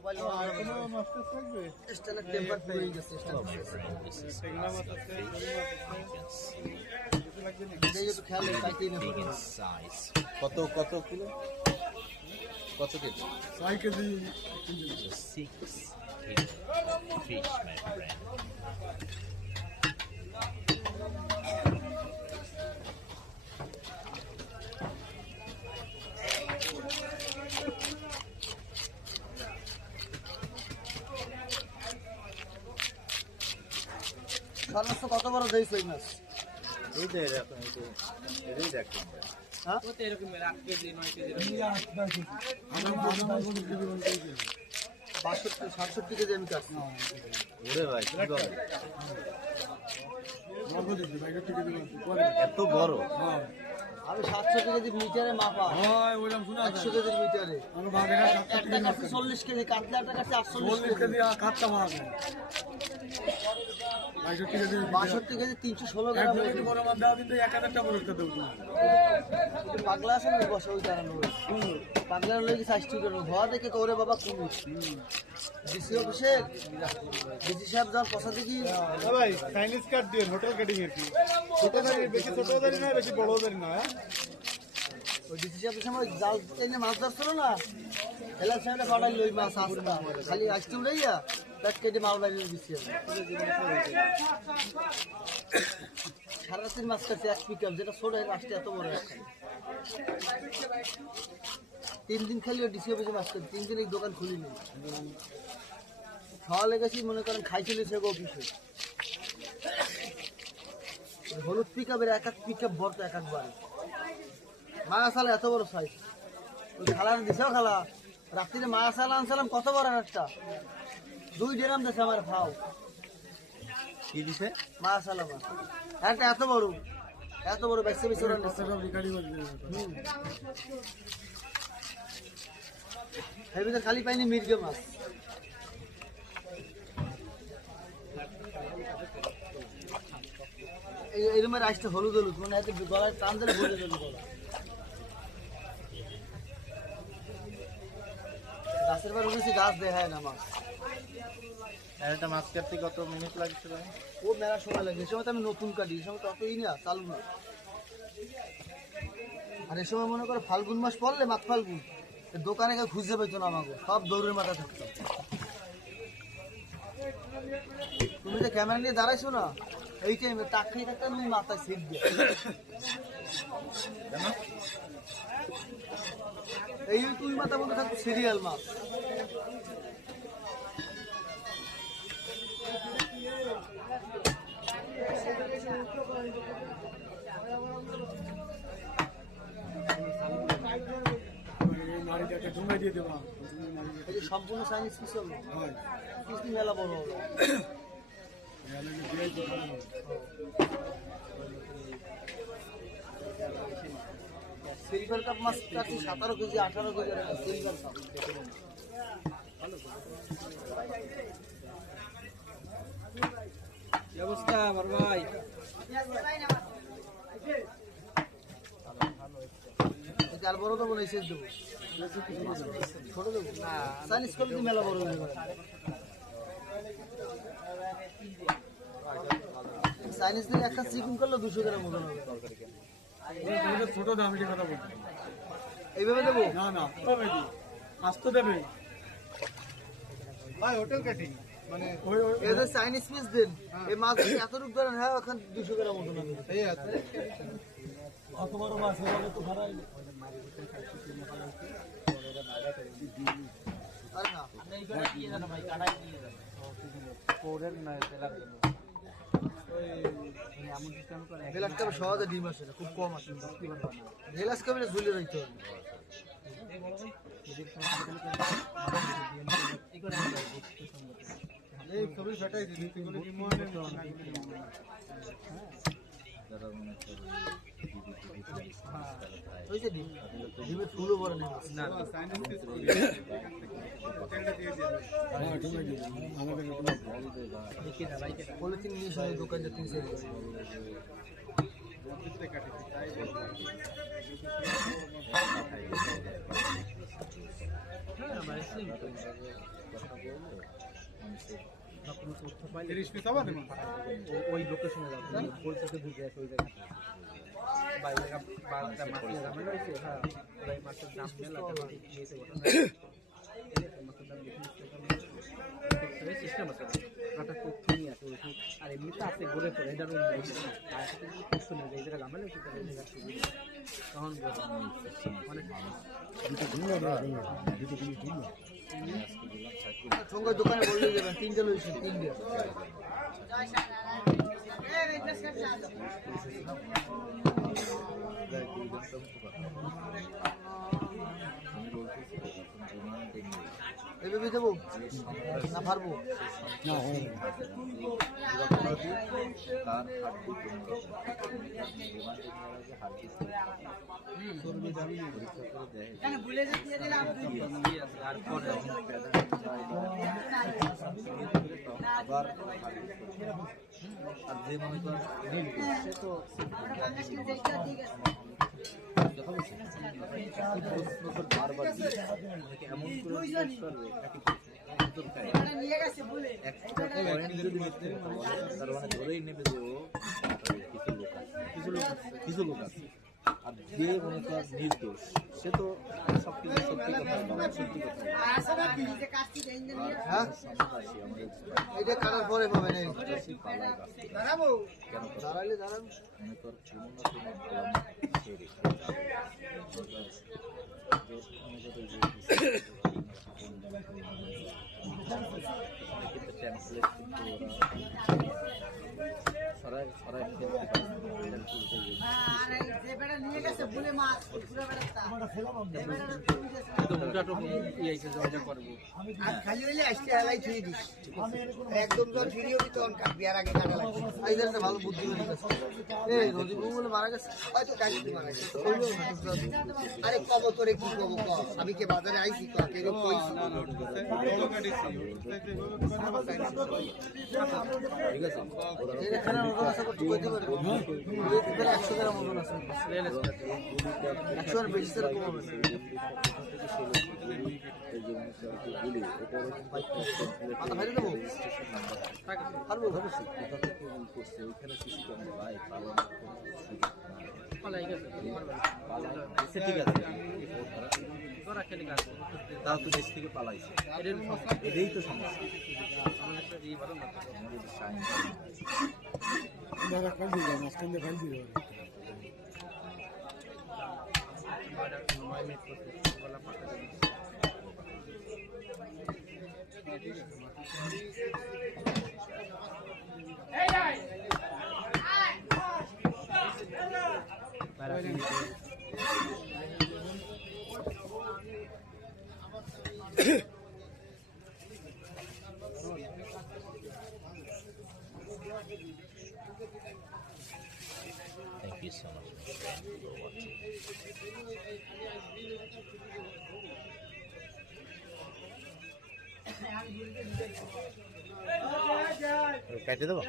Mobile নষ্ট থাকবে standard temper পুরো হয়ে গেছে কত কত কিলো কত KG 6 KG 6 fish my friend সর্বোচ্চ কত বড় দেই কই মাছ এই যে এরকম এই দেখুন হ্যাঁ কত এরকম 8 কেজি 9 কেজি 62 কেজি আমি কাটছি ওরে ভাই কি বলে এত বড় আমি 700 কেজি মিটারে মাপা হয় ওইরকম শুনা 100 কেজি মিটারে আমরা ভাগেরা একটা কাছে 40 কেজি কাটলে একটা কাছে 48 কেজি কাটতে পারবে 62 কেজি 316 গ্রাম একজন বড় মাছ দাও কিন্তু 1000 টাকা পুরস্কার দেব পাগলা আছে না বসে ওই কারণে পাগলা লই 60 টাকা ঘর দেখে তো ওরে বাবা কুমি ডিসি অফিসে ডিসি সাহেব যান পয়সা দেখি ভাই চাইনিজ কাট দিন হোটেল কাটিং এর কি ছোট দাঁড়ি বেশি ছোট দাঁড়ি না বেশি বড় দাঁড়ি না ওই ডিসি সাহেবের সময় জাল টেনে মাছ ধরছিল না এলার সামনে পাঠাই লই মাছ আসতা খালি আইসতে উড়াইয়া তার কেটে মাল বাইরে দিচ্ছি সারা রাতের মাছ কাটছে এক পিকআপ যেটা ছোট আসতে এত বড় একটা 3 দিন খালি ওই ডিসি অফিসে মাছ কাটছে 3 দিন এই দোকান খুলিনি সকালে গেছি মনে করেন খাইছিল সে অফিসে হলুদ পিকআপের এক এক পিকআপ ভরতো এক একবার মাছ আলা এত বড় সাইজ ওই খালার দিছেও খালা রাত্রিরে মাছ আলা আনছিলাম কত বড় একটা 2 ড্রাম দিছে আমার খাও কি দিছে মাছ আলা মাছ একটা এত বড় বেশি বেশি ওরা এর ভিতরে খালি পাইনি মির্গে মাছ এরকম রাইসটা হলুদ মানে এত গলায় টান দিলে ভরে যাবে গলা গাছের পর উঠেছি গাছ দেখায় না মাছ একটা মাছ কাটতে কত মিনিট লাগছে ভাই ও মেলা সময় লাগে এই সময় তো আমি নতুন কাটি এই সময় ততই না চালু না আর এই সময় মনে করো ফাল্গুন মাস পড়লে মাঘ ফাল্গুন দোকানে কেউ খুঁজে পেতো না আমাকে সব দৌড়ের মাথা থাকতো তুমি যে ক্যামেরা নিয়ে দাঁড়াইছো না এই টাইমে টাক খাই থাকতে আমি মাথায় সিট দিয়ে এই তুই মাথা মধ্যে থাকতো সিরিয়াল মাছ সম্পূর্ণ চাইনিজ পিস হবে পিস মেলা বড় হবে সিলভার কাপ মাছ কাটি 17 কেজি 18 কেজি সিলভার কাপ কি অবস্থা বড় ভাই আর বড় দেবো না শেষ দেবো ছোট দেবো না চাইনিজ কোয়ালিটি মেলা বড় হয়ে যাবে চাইনিজ দিয়ে একটা চিকেন করলে 200 গ্রাম মতন হবে ছোট দাম এর কথা বলছি এইভাবে দেবো না না তবে কি আস্ত দেবে ভাই হোটেল কাটিং মানে ওই এই যে চাইনিজ পিস দেন এই মাছ এত রূপ ধরেন হ্যাঁ ওখান 200 গ্রাম মতন হবে এই আছে অত বড় মাছ হবে তো খারাই আর না গ্লাস কাপে সহজে ডিম আসে না খুব কম আসে গ্লাস কাপে ঝুলে রাখতে হবে এই কবি ফটাই দিই এগুলো রিমোনে ওই যে ডিম ডিমের ফুলও বড় নেই না চাইনিজ পিস হোটেলটা দিয়ে দিন হ্যাঁ ঠিক আছে আমাদের পলিথিন নিয়ে সবাই দোকানটা 300 অফিসে কাটিছি তাই বলবো। কোনো তথ্য পাইলে 30 পিস হবে না ওই লোকেশনে যাবো বলতে বুঝে আছে ওই জায়গাটা বা এই জায়গা বারটা মাছের দামে রয়েছে হ্যাঁ ওই মাছের দাম মেলা নিয়েছে মাছের দাম দেখে সিস্টেম আছে একটা তথ্য নিয়ে আছে আর এমনিতে আছে গড়ে পড়ে এটার আর তথ্য নেই এই জায়গায় দামে রয়েছে তখন মানে সঙ্গে দোকানে বললেই যাবেন 3টে লইছেন 3টে এভাবে দেবো না পারবো না হয় আর পরে আবার আর যে মনে করেন সে তো বারবার এমন করে করবে একটা পয়েন্ট যদি নিতে তার মানে ধরেই নেবে যে ও কিছু লোক আছে আর যে মনে কর নির্দোষ সে তো সব কিছু সত্যি কথা বলে, সত্যি কথা বলে। হ্যাঁ সন্ত্রাসী আমাদের এটা কাটার পরে পাবেন এই সন্ত্রাসী পালায় রাস্তায়। কেন কথা দাঁড়াইলে দাঁড়ান মনে কর কোনো না কোনো আলামত সে রেখে যায়। মনে কর কিন্তু ট্রান্সলেট কিন্তু ওরা সরাই ফেলতে পারে তো ওটা ইয়ে এসে যোগাযোগ করবো এই যে একটা ভালো বুদ্ধি হয়ে গেছে এই রজিবু বলে মারা গেছে হয়তো কাহিনী মারা গেছে আরে কব তোরে কি কব ক আমি কি বাজারে আইছি ক কে রকম কইছি হোটেল কাটিছি ঠিক আছে এখানে ওজন আছে কত কইতে পারবো ওই দিকে 100 গ্রাম ওজন আছে 100 এর বেশি স্যার কম হবে মাথা ভাই দেবো পারবো করছে ওইখানে সিসি ক্যামেরা ভাই পালন পালাই গেছে সে ঠিক আছে তোরা খেলে কাজ তাও তো দেশ থেকে পালাইছে এটাই তো সমস্যা আমাদের সাইন্স দাদা কাল দিয়ে মাঝখান দিয়ে কাল দিয়ে Thank you so much for watching. কেটে দেবো